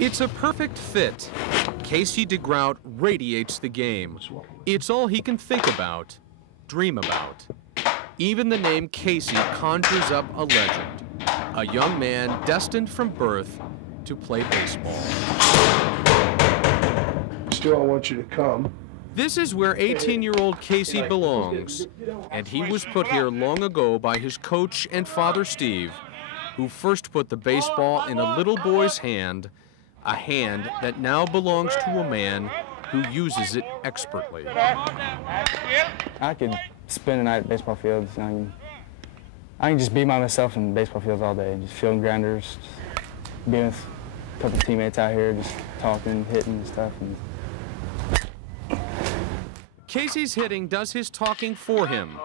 It's a perfect fit. Casey DeGrout radiates the game. It's all he can think about, dream about. Even the name Casey conjures up a legend, a young man destined from birth to play baseball. Still, I want you to come. This is where 18-year-old Casey belongs, and he was put here long ago by his coach and father, Steve, who first put the baseball in a little boy's hand, a hand that now belongs to a man who uses it expertly. I could spend a night at baseball fields. I can just be by myself in baseball fields all day, just fielding grounders, just being with a couple teammates out here, just talking, hitting and stuff. Casey's hitting does his talking for him.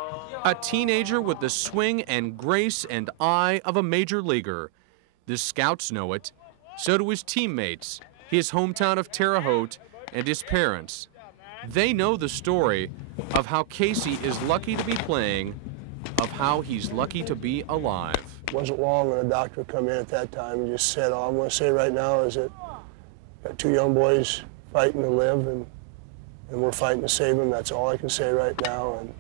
A teenager with the swing and grace and eye of a major leaguer. The scouts know it. So do his teammates, his hometown of Terre Haute, and his parents. They know the story of how Casey is lucky to be playing, of how he's lucky to be alive. It wasn't long when a doctor come in at that time and just said, all I'm going to say right now is that got two young boys fighting to live, and we're fighting to save them. That's all I can say right now. And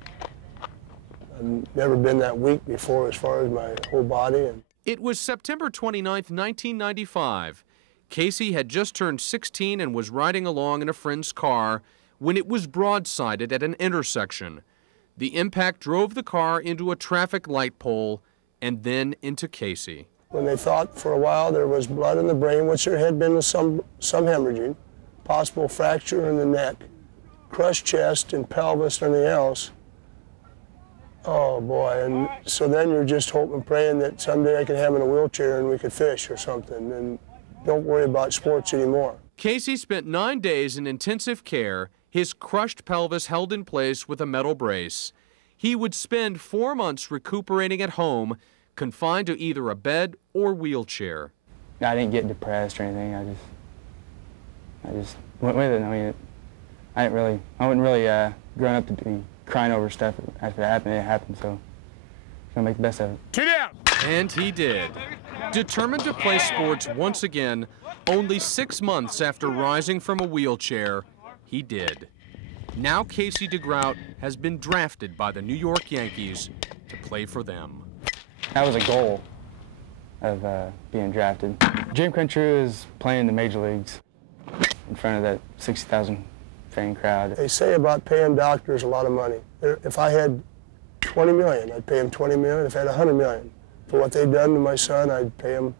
I've never been that weak before as far as my whole body. It was September 29th, 1995. Casey had just turned 16 and was riding along in a friend's car when it was broadsided at an intersection. The impact drove the car into a traffic light pole and then into Casey. When they thought for a while there was blood in the brain, which there had been some hemorrhaging, possible fracture in the neck, crushed chest and pelvis, and everything else. Oh boy, and so then you're just hoping, praying that someday I could have him in a wheelchair and we could fish or something, and don't worry about sports anymore. Casey spent 9 days in intensive care, his crushed pelvis held in place with a metal brace. He would spend 4 months recuperating at home, confined to either a bed or wheelchair. I didn't get depressed or anything. I just went with it. I mean, I wasn't really grown up to be crying over stuff after it happened, so I'm gonna make the best of it. Get out! And he did. Determined to play sports once again, only 6 months after rising from a wheelchair, he did. Now Casey DeGrout has been drafted by the New York Yankees to play for them. That was a goal of being drafted. Dream come true is playing in the major leagues in front of that 60,000 fan crowd. They say about paying doctors a lot of money. If I had 20 million, I'd pay them 20 million. If I had 100 million. For what they've done to my son, I'd pay them.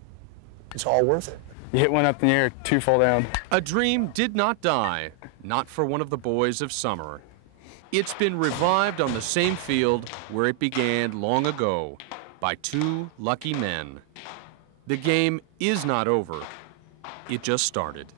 It's all worth it. You hit one up in the air, two fall down. A dream did not die, not for one of the boys of summer. It's been revived on the same field where it began long ago by two lucky men. The game is not over. It just started.